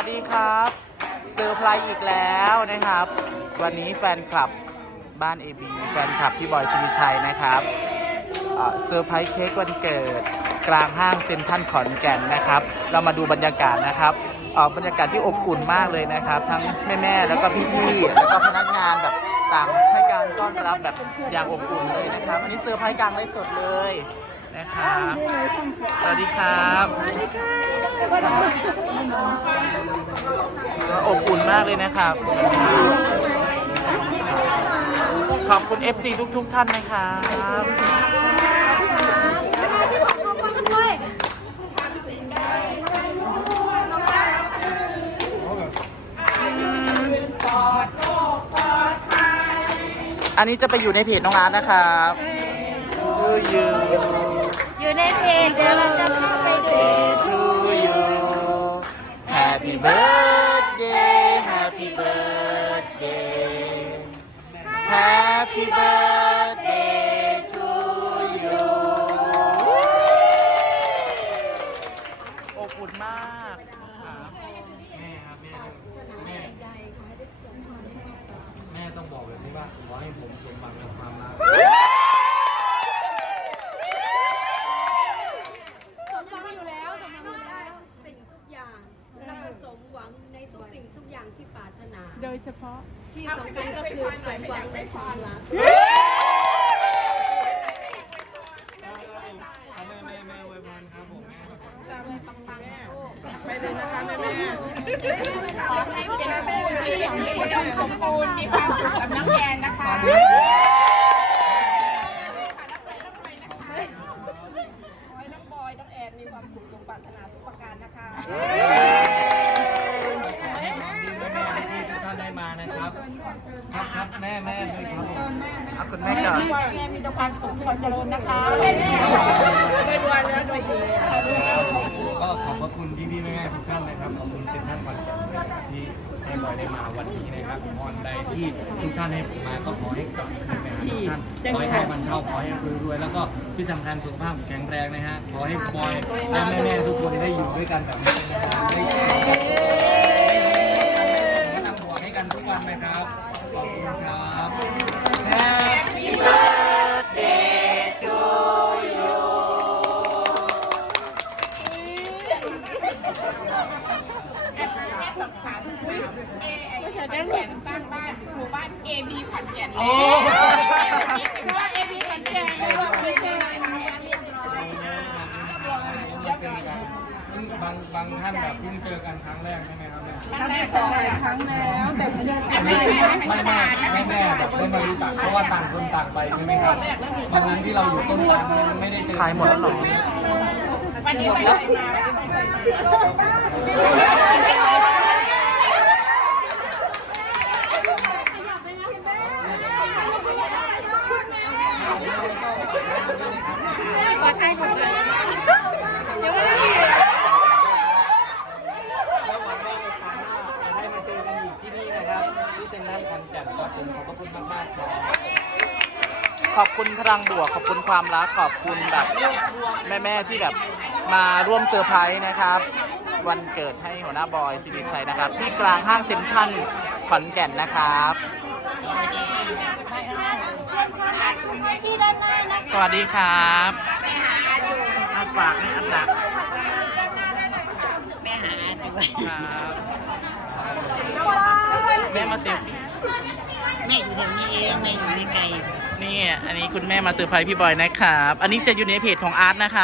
วัสดีครับเซอร์ไพรส์อีกแล้วนะครับ วันนี้แฟนคลับบ้าน AB แฟนคลับพี่บอยชิมิชัยนะครับเซอร์ไพรส์เค้กวันเกิดกลางห้างเซ็นทรัลขอนแก่นนะครับ เรามาดูบรรยากาศนะครับอ่อบรรยากาศที่อบอุ่นมากเลยนะครับ ทั้งแม่ๆแล้วก็พี่ๆแล้วก็พนักงานแบบต่างให้การต้อนรับแบบอย่างอบอุ่นเลยนะครับอันนี้เซอร์ไพรส์กลางไลฟ์สดเลยนะครับสวัสดีครับสวัสดีค่ะ อบอุ่นมากเลยนะครับ ขอบคุณ FC ทุกๆท่านนะครับอันนี้จะไปอยู่ในเพจน้องอาร์ตนะครับชื่อยูอยู่ในเพจเดี๋ยวเราจะเข้าไปดู to you Happy birthday Happy birthday to you อบอุ่นมากแม่ครับแม่แม่แม่ต้องบอกแบบนี้ว่าขอให้ผมสมหวังกับความรัก สมหวังอยู่แล้วสมหวังอยู่ได้ทุกสิ่งทุกอย่าง แล้วก็สมหวังในทุกสิ่งทุกอย่างที่ ปรารถนา โดยเฉพาะ ที่สำคัญก็คือสมหวังในความรัก แม่แม่แม่อวยพรครับผมไปเลยนะคะแม่แม่สมบูรณ์มีความสุขกับน้องแอนนะคะที่แม่ที่ทุกท่านได้มานะ ครับครับครับแม่แม่ด้วยครับผมเอาคุณแม่ก่อนแม่มีแต่ความสุขความเจริญนะคะก็ขอบพระคุณพี่พี่ๆแม่แม่ทุกท่านนะครับขอบคุณเซ็นทรัลคอนแก่นนะครับที่ให้บอยได้มาวันนี้นะครับพรใดที่ทุกท่านให้ผมมาก็ขอให้กลับคืนไปหาทุกท่านขอให้ให้มันเท่าขอให้รวยๆแล้วก็ที่สำคัญสุขภาพแข็งแรงนะฮะขอให้บอยและแม่แม่ๆทุกคนได้อยู่ด้วยกันแบบนี้นานๆไากนะครับ ขอบคุณครับ Happy birthday to you แม่สอบถามเอไอ้ขอนแก่นสร้างบ้านหมู่บ้านเอบีขอนแก่นเลโอ้ อกันครั้งแรกใช่ไหมครับเนี่ยครั้งแรกสองครั้งแล้วแต่ไม่ได้ไม่ไม่แม่ไม่แม่แบบได้มารู้จักเพราะว่าต่างคนต่างไปใช่ไหมครับวันนั้นที่เราอยู่ต้นตาลไม่ได้เจอขายหมดแล้วหรอวันนี้ไปเลยมา ขอไทยก่อนนะ แล้วหวังว่าโอกาสหน้าจะได้มาเจอกันอีกที่นี่นะ ครับที่เซ็นทรัลคอนแก่นครับผมขอบพระคุณมากๆครับขอบคุณพลังบวกขอบคุณความรักขอบคุณแบบแม่ๆที่แบบมาร่วมเซอร์ไพรส์นะครับ วันเกิดให้หัวหน้าบอยสิริชัยนะครับ ที่กลางห้างเซ็นทรัลขอนแก่นนะครับ ที่ด้านหน้านะสวัสดีครับอาฝากให้อันหนัก แม่หาด้วยครับ แม่มาเซลฟี่แม่อยู่แถวนี้เองแม่อยู่ไม่ไกลนี่อันนี้คุณแม่มาเซอร์ไพรส์พี่บอยนะครับ อันนี้จะอยู่ในเพจของอาร์ตนะครับ